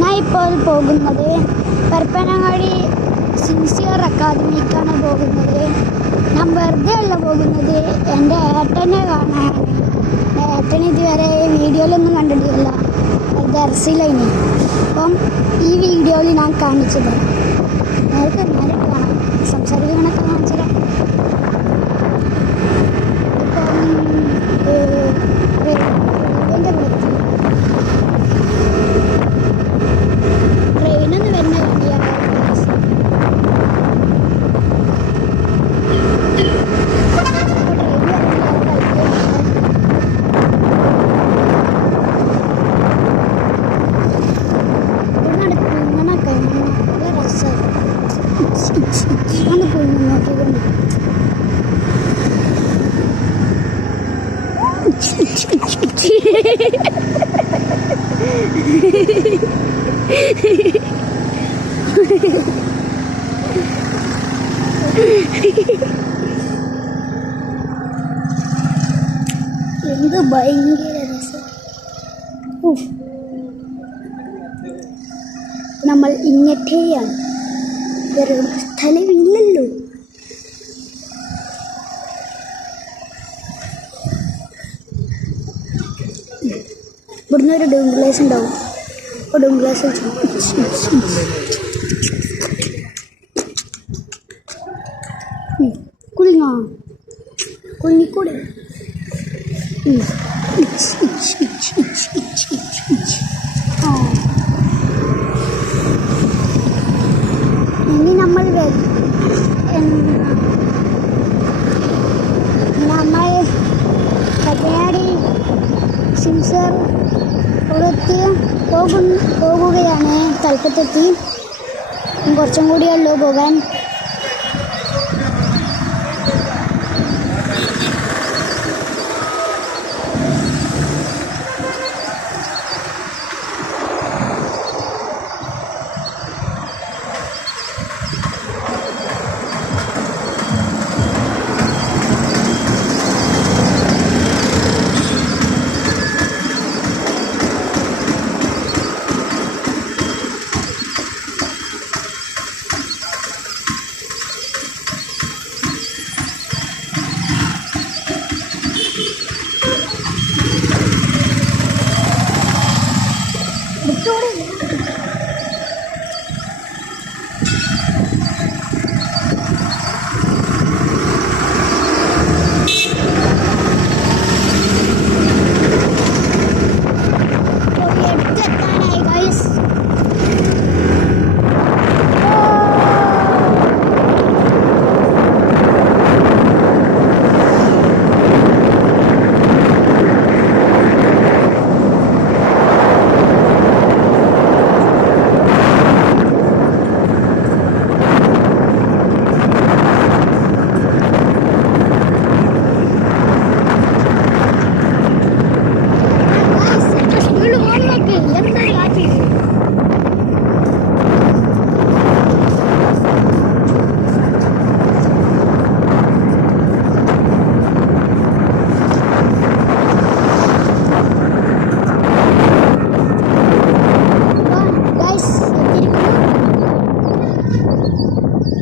ഞാൻ ഇപ്പോൾ പോകുന്നത് പരപ്പനങ്ങാടി സിൻസിയർ അക്കാദമിക്കാണ് പോകുന്നത്. ഞാൻ വെറുതെ അല്ല പോകുന്നത്, എൻ്റെ ഏട്ടനെ കാണാൻ. ഏട്ടൻ ഇതുവരെ വീഡിയോയിലൊന്നും കണ്ടിട്ടില്ല, ദർസിലൈനി. അപ്പം ഈ വീഡിയോയിൽ ഞാൻ കാണിച്ചത് നേരത്തെ കാണാം, സംസാരിക്കണൊക്കെ കാണിച്ചത്. ഇപ്പം ട്രെയിനൊന്നും വരുന്ന വണ്ടിയാണ്. ഒന്ന് പോയി നോക്കിക്കൊണ്ട് എന്ത് ഭയങ്കര രസം. നമ്മൾ ഇങ്ങനെയാണ്, വേറെ സ്ഥലമില്ലല്ലോ. ഇവിടുന്ന് ഒരു ഡൂം ഗ്ലാസ് ഉണ്ടാവും. ഡൂം ഗ്ലാസ് കുളിങ്ങോ, കുളിക്കൂടെ. ഇനി നമ്മൾ കട്ടയാടി സിൻസിയർ പുറത്ത് പോകുകയാണ്. തലപ്പത്തെത്തി, കുറച്ചും കൂടിയല്ലോ പോകാൻ.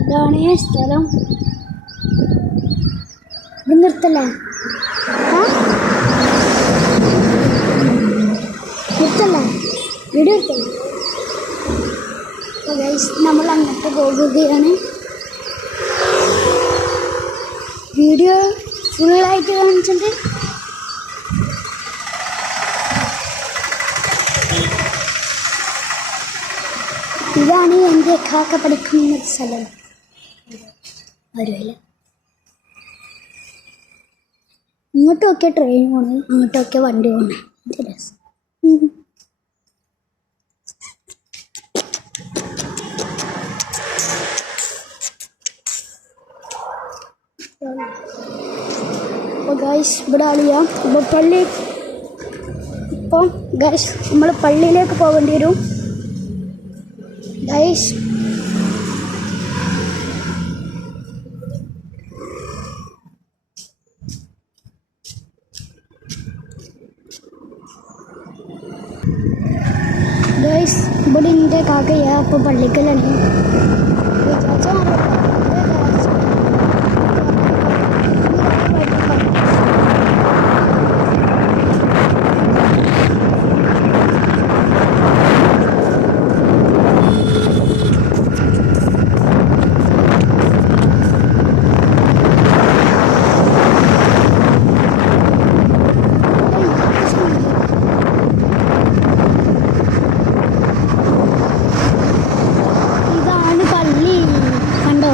ഇതാണ് സ്ഥലം. ഇത് നിർത്തല്ലേ, നിർത്തല്ലേ, വീഡിയോ എടുത്തല്ലേ. നമ്മൾ അങ്ങോട്ട് പോകുകയാണ്. വീഡിയോ ഫുള്ളായിട്ട് കാണിച്ചിട്ട് ഇതാണ് എൻ്റെ കാക്ക പഠിക്കുന്ന സ്ഥലം. വരുമല്ല, ഇങ്ങോട്ടൊക്കെ ട്രെയിൻ പോകണം, അങ്ങോട്ടൊക്കെ വണ്ടി പോകണം. എന്ത് രസം. അപ്പോൾ ഗൈസ് ഇവിടെ ആളിയാ. ഇപ്പോൾ പള്ളി, ഇപ്പോൾ ഗൈസ് നമ്മൾ പള്ളിയിലേക്ക് പോകേണ്ടി വരും ഗൈസ്. guys. ഇവിടെ എൻ്റെ കാക്കയ്യ അപ്പോൾ പള്ളിക്കലാണ് ഇതാണ് പള്ളി കണ്ടോ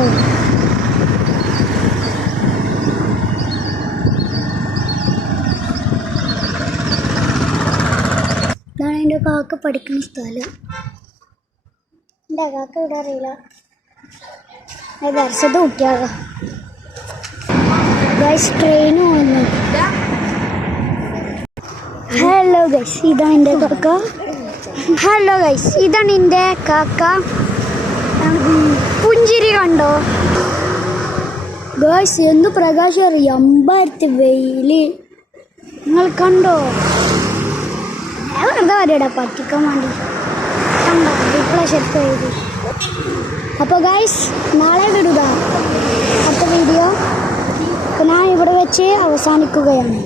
ഇതാണ് എൻ്റെ കാക്ക പഠിക്കുന്ന സ്ഥലം എൻ്റെ കാക്ക ഇവിടെ അറിയില്ല ദർശത്തെ കുട്ടിയാകാം ഗൈസ് ട്രെയിൻ വന്നു ഹലോ ഗൈസ് ഇതാണ് എൻ്റെ കാക്ക ഹലോ ഗൈസ് ഇതാണ് എൻ്റെ കാക്ക പുഞ്ചിരി കണ്ടോ ഗൈസ് എന്ത് പ്രകാശം അറിയാം അമ്പാരത്ത് വെയില് നിങ്ങൾ കണ്ടോ എന്താ പറയടാ പറ്റിക്കാൻ വേണ്ടി കണ്ടോ ഇപ്പോഴാണ് ശരിക്കും എഴുതി അപ്പോൾ ഗൈസ് നാളെ വിടുക അടുത്ത വീഡിയോ ഞാൻ ഇവിടെ വെച്ച് അവസാനിക്കുകയാണ്